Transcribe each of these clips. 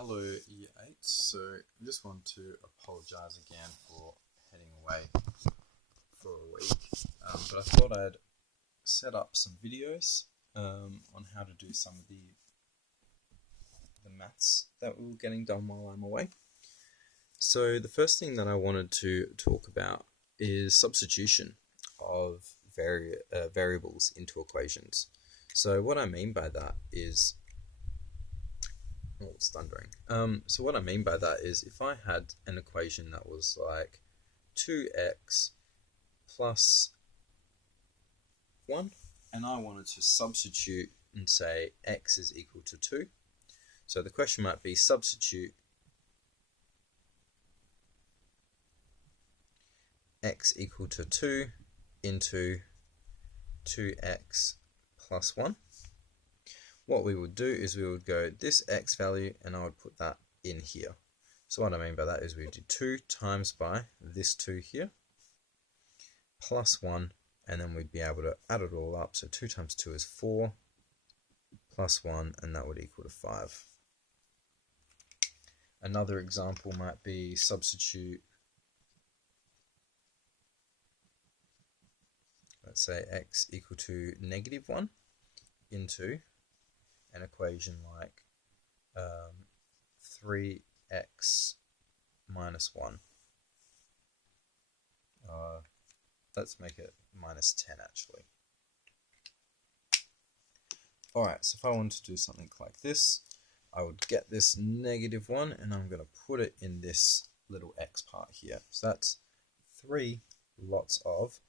Hello Year 8, so I just want to apologise again for heading away for a week, but I thought I'd set up some videos on how to do some of the maths that we were getting done while I'm away. So the first thing that I wanted to talk about is substitution of variables into equations. So what I mean by that is it's thundering. So what I mean by that is if I had an equation that was like 2x plus 1 and I wanted to substitute and say x is equal to 2. So the question might be substitute x equal to 2 into 2x plus 1. What we would do is we would go this x value and I would put that in here. So what I mean by that is we would do 2 times by this 2 here plus 1, and then we'd be able to add it all up. So 2 times 2 is 4 plus 1, and that would equal to 5. Another example might be substitute, let's say x equal to -1 into an equation like 3x minus 1. Let's make it minus 10 actually. Alright, so if I wanted to do something like this, I would get this -1 and I'm going to put it in this little x part here. So that's 3 lots of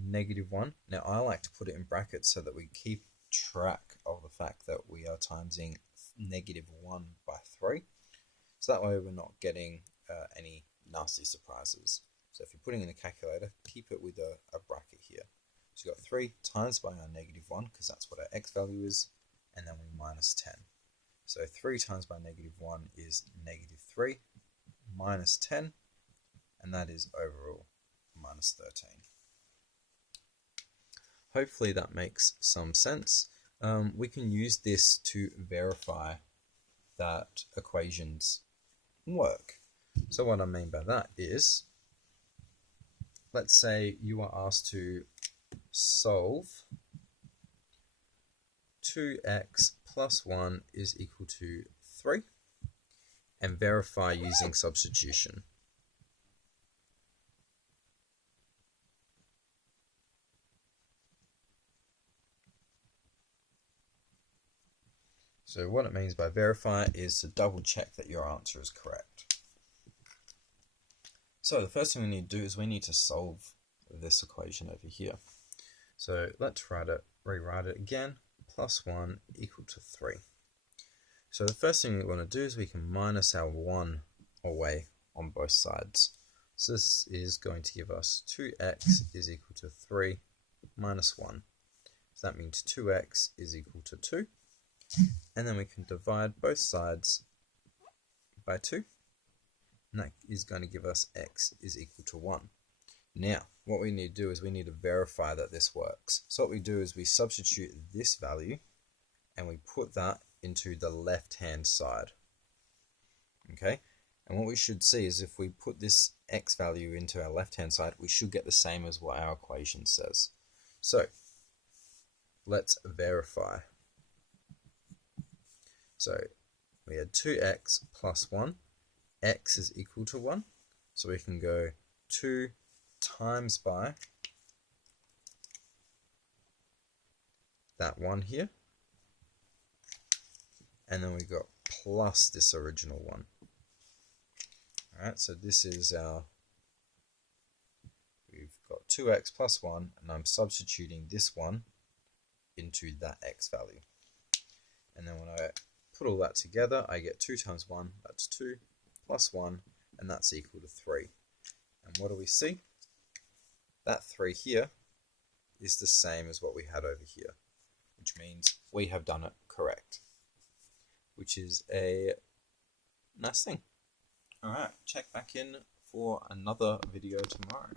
-1. Now I like to put it in brackets so that we keep track of the fact that we are timesing -1 by 3. So that way we're not getting any nasty surprises. So if you're putting in a calculator, keep it with a bracket here. So you've got 3 times by our -1, because that's what our x value is, and then we minus 10. So 3 times by -1 is -3 minus 10, and that is overall minus 13. Hopefully that makes some sense. We can use this to verify that equations work. So what I mean by that is, let's say you are asked to solve 2x plus 1 is equal to 3 and verify using substitution. So what it means by verify is to double check that your answer is correct. So the first thing we need to do is we need to solve this equation over here. So let's rewrite it again. Plus 1 equal to 3. So the first thing we want to do is we can minus our 1 away on both sides. So this is going to give us 2x is equal to 3 minus 1. So that means 2x is equal to 2. And then we can divide both sides by 2. And that is going to give us x is equal to 1. Now, what we need to do is we need to verify that this works. So what we do is we substitute this value and we put that into the left-hand side. Okay? And what we should see is if we put this x value into our left-hand side, we should get the same as what our equation says. So, let's verify. So, we had 2x plus 1. X is equal to 1. So we can go 2 times by that 1 here. And then we got plus this original 1. Alright, so this is we've got 2x plus 1, and I'm substituting this one into that x value. And then when I put all that together, I get 2 times 1, that's 2, plus 1, and that's equal to 3. And what do we see? That 3 here is the same as what we had over here, which means we have done it correct, which is a nice thing. Alright, check back in for another video tomorrow.